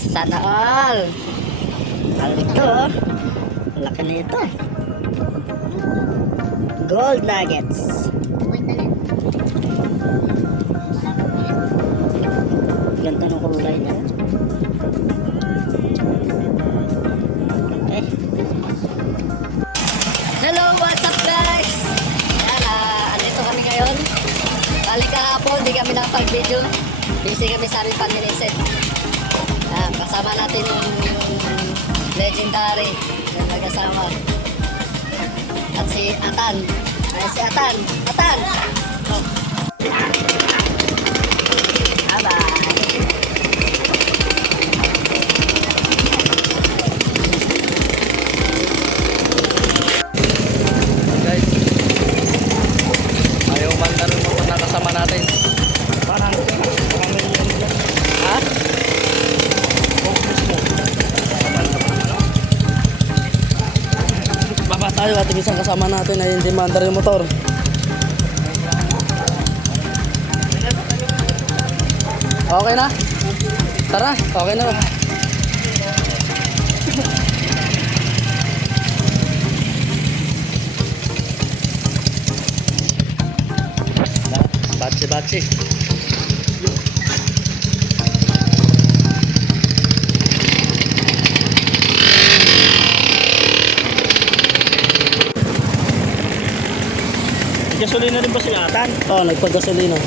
Sana all. Ito, laki nito. Gold nuggets. Ganda ng kulay niya. Okay. Hello, what's up guys? Yan, andito kami ngayon. Balik kahapon, di kami nakapag-video. Busy kami sa aming panlinisin. Kasama natin yung legendary na nag-asama. At si Atan. Ay, si Atan. Atan! Oh. Bye-bye. Guys, ayaw man na rin mo nakasama natin. Parang Ha? Baba tayo at isang kasama natin ay hindi maandar yung motor. Okay na? Tara, okay na. Batsi. gasolina rin ba si Atan? Oo, nagpagasolina.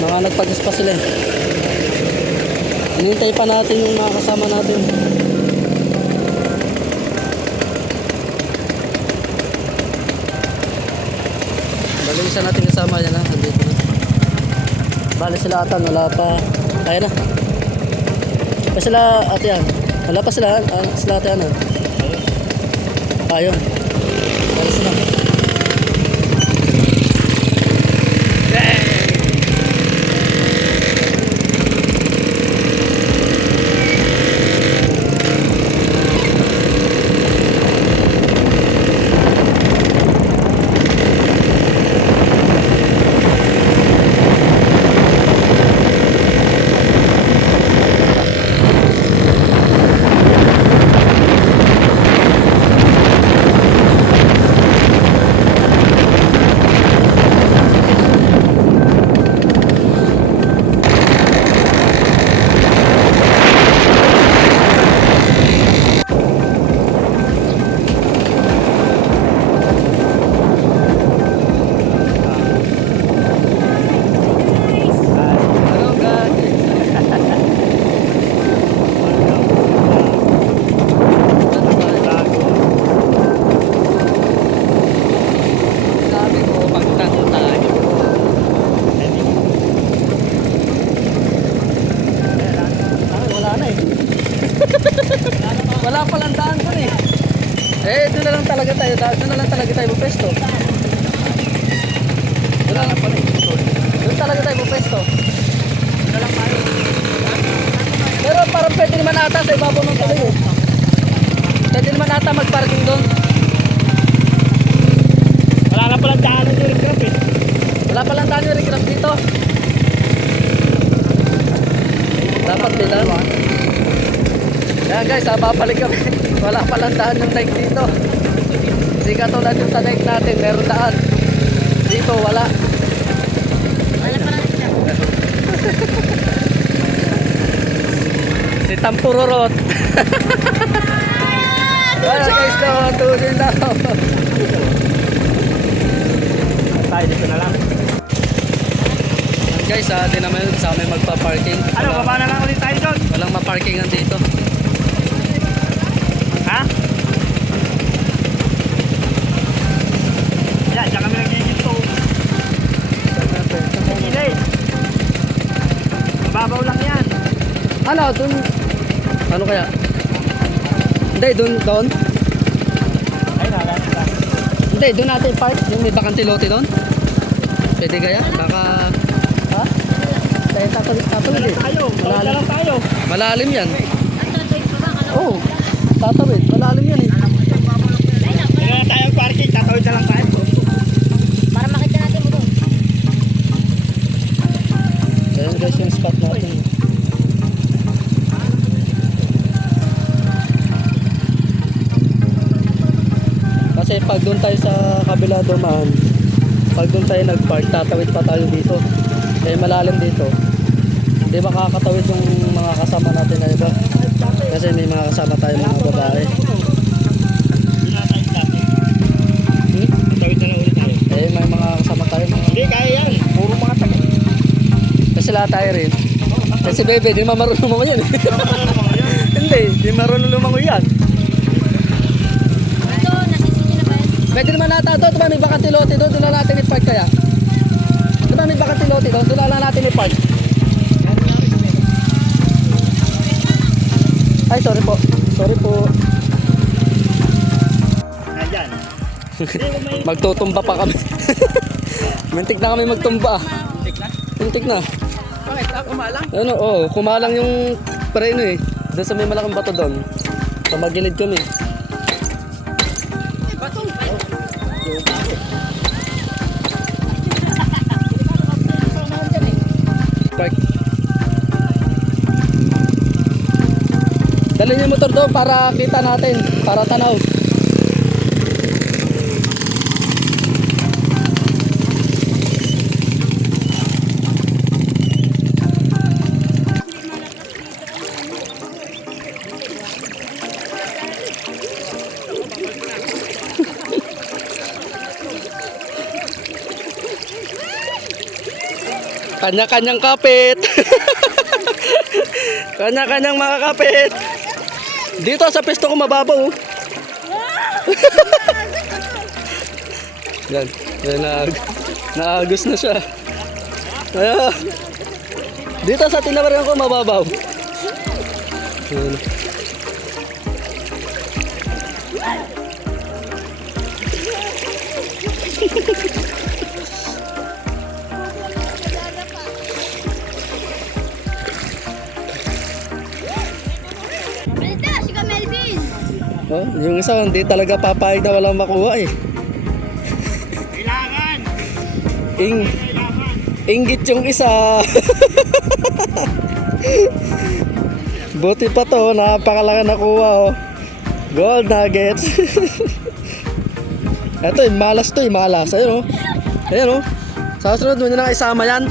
Nagpagas pa sila. Hinintay pa natin yung mga kasama natin. Bali isa natin kasama yan ha. Andito na. Bali sila Atan, wala pa. Kaya na. Pa sila ate yan. Wala pa sila. Sila ate yan. Ayun. Bali sila. Wala palang daan ko eh. Doon na lang talaga tayo. Doon na lang talaga tayo pupesto. Doon talaga tayo pupesto. Doon na lang tayo. Pero parang pwede naman ata sa ibabaw ng tuloy eh. Pwede naman ata mag-parking doon. Wala na palang daanan yung recraft eh. Wala palang daan yung recraft dito. Dapat bilang. Ayan guys, babalik kami. Wala palang daan yung dike dito. Hindi katulad yung sa dike natin, meron daan. Dito wala. Wala pa lang siya. Si Tampururot. Ayan guys, tuloy na. Tayo dito na lang. Guys, di naman sa amin magpa-parking. Ano, baba na lang ulit tayo doon. Walang ma-parkingan dito. Ha? Yan, dyan kami nagigito. Gilid. Mababaw lang yan. Ano, dun? Ano kaya? Hindi, doon. Ay, nalala. Hindi, doon natin park. Yung may bakante lote doon. Pwede kaya? Baka... Ha? Dahil tatawid eh. Tayo, tawid na lang tayo. Malalim yan. Oh. Oo. Tatawid. Malalim yan eh. Hindi na tayo parking, tatawid na lang tayo. Para makita natin mo doon. Ayan guys yung spot natin. Kasi pag doon tayo sa kabila dumaan, pag doon tayo nag-park, tatawid pa tayo dito. Eh malalim dito. Hindi makakatawid yung mga kasama natin na iba. Kasi may mga kasama tayo mga babae. Hindi na tayo dati. Hmm? Tawid na lang ulit tayo. Eh may mga kasama tayo mga... Hindi, kaya yan. Puro mga taga. Kasi lahat tayo rin. Kasi bebe, di marunong lumangoy yan. Hindi, di marunong lumangoy yan. Ito, nasisisi na ba yan? Pwede naman nata ito, diba may bakatilote doon, doon lang natin i-park kaya. Diba may bakatilote doon, doon lang natin i-park. Ay, sorry po. Sorry po. Ayan. Hindi mo may... Magtutumba pa kami. Mintik na kami magtumba. Tik na? Mintik na. Bakit? Kumalang? Ano, oh, kumalang yung preno eh. Doon sa may malaking bato doon. Sa magilid kami. Park. Dali niyo yung motor doon para kita natin, para tanaw. Kanya-kanyang kapit. Kanya-kanyang mga kapit. Dito sa pesto ko mababaw. Yan. Yan naagos na siya. Ayan. Dito sa tinawaran ko mababaw. Yan. Balita, si Ka Melvin! Oh, yung isa hindi talaga papayag na walang makuha eh. Kailangan! Kailangan! Inggit yung isa. Buti pa to, napakalaki nakuha oh. Gold nuggets. Eto eh, malas to eh, malas. Ayun oh. Ayun oh. Sa sunod mo nyo na isama yan.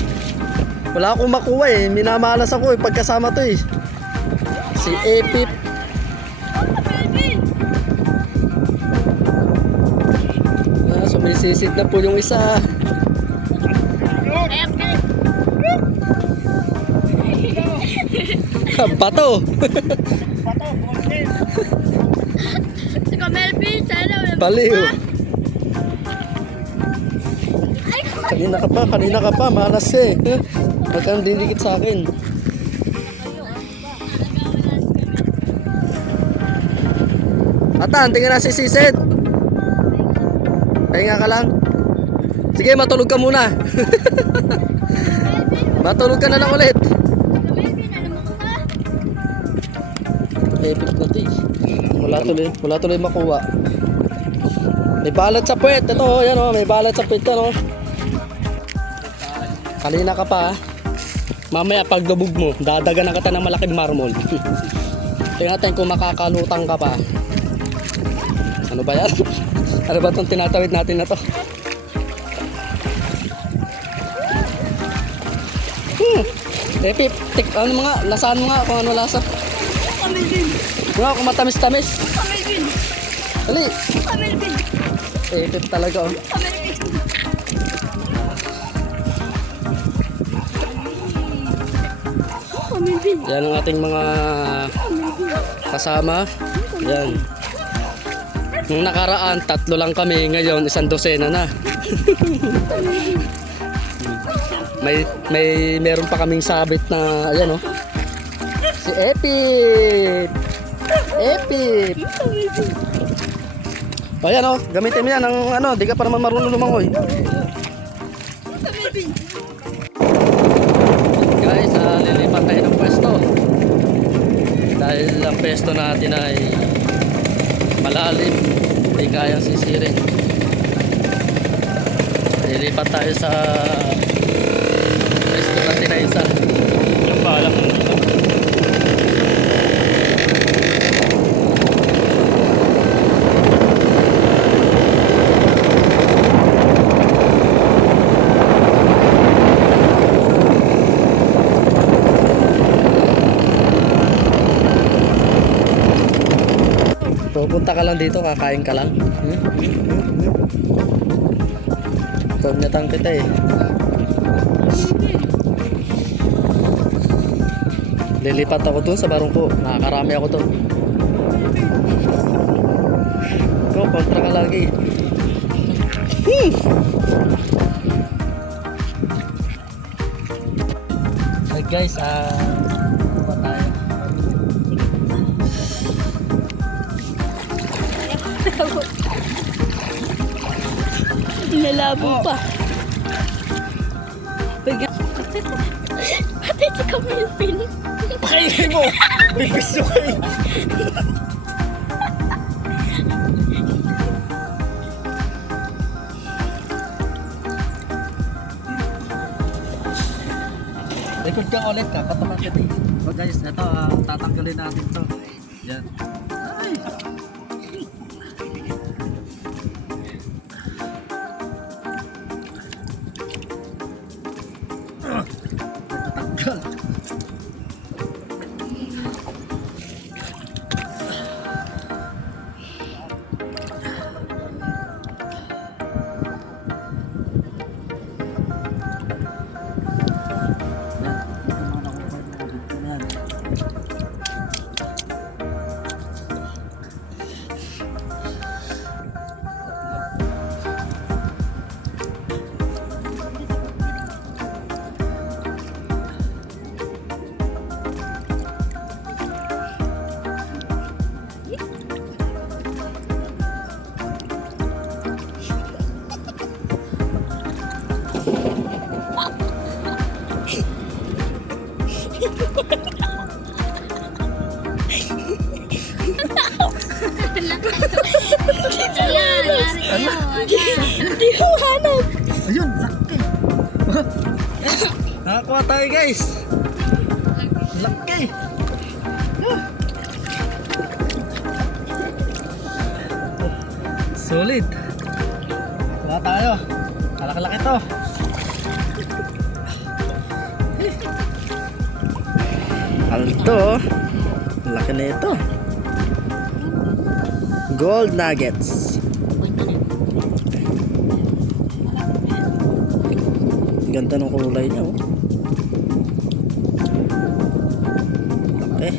Wala akong makuha eh, minamalas ako eh, pagkasama to eh. Si Epip. Sumisisid na po yung isa. Bato. Pato, boses. Si Ka Melvin, sana wala Baliw. Ay, Kanina ka pa, malas eh. Huwag kang didikit sa akin. Atan, tingnan na si Sisid. Pahinga ka lang. Sige, matulog ka muna. Matulog ka na lang ulit. Ka Melvin, alam mo ka? Epic na ito eh. Wala tuloy makuha. May balat sa puwet. Ito, oh, yan oh, may balat sa puwet yan oh. Kanina ka pa. Mamaya pag lubog mo, dadagan na kita ng malaking marmol. Tingnan natin kung makakalutang ka pa. Ano ba yan? Ano ba itong tinatawid natin na to? Epi, ano mga, lasaan mo nga kung ano lasa. Ka Melvin! Mga kung matamis-tamis. Ka Melvin! Dali. Ka Melvin! Epi talaga oh. Ka Melvin! Ka Melvin! Yan ang ating mga kasama. Yan. Nung nakaraan, 3 lang kami. Ngayon, 12 na. Meron pa kaming sabit na, ayan oh. Si Epip! Epip! Ayan oh, gamitin mo yan ng ano, di ka pa naman marunong lumangoy. Ka Melvin! Guys, lilipat tayo ng pwesto. Dahil ang pwesto natin ay malalim, hindi kayang sisirin. Lilipat tayo sa pwesto natin na isa. Yung paalam mo dito. pupunta ka lang dito, kakain ka lang. Kunyatan kita eh. Lilipat ako dun sa Barongko. Nakakarami ako dun. Go, kontra ka lagi. Hey guys, pa tayo. Nalabo pa. Ate, si Camilpin. Pakainin mo! May gusto kayo! Likod ka ulit, kakataman kita eh. So guys, ito, tatanggalin natin to. Yan. Ay! Tatanggal. Hindi ko hanap. Ayun, laki. Nakakuha tayo guys. Laki. Solid. Kuha tayo. Malaki-laki to. Alto. Laki na ito. Gold nuggets. Ganda ng kulay niya oh. Okay.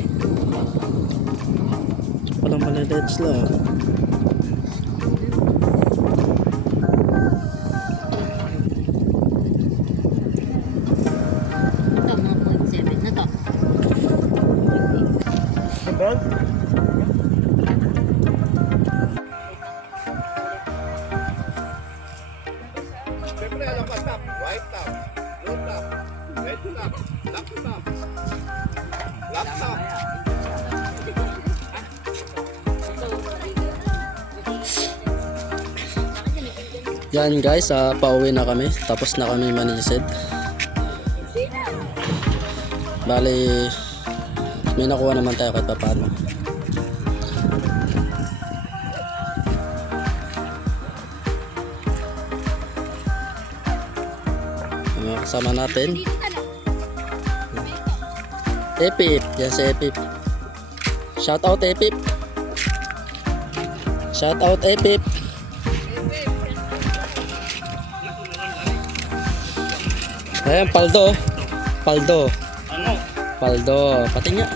Walang maliliit sila oh. Ito, mga 0.7 na to. Siyempre, alam ka, top, white top, blue top, red top, black top, black top. Yan guys, pauwi na kami. Tapos na kami manisid. Bali, may nakuha naman tayo kahit paano. Ang mga kasama natin. Epip, yan si Epip. Shout out Epip. Shout out Epip. Ayan, Paldo. Paldo. Ano? Paldo. Pati nga.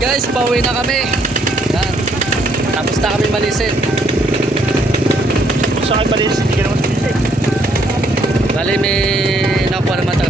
Guys, pauwi na kami. Yan. Tapos na kami malisit. Kung saan kayo malis, hindi ka naman malis eh. Bali, may nakuha naman tayo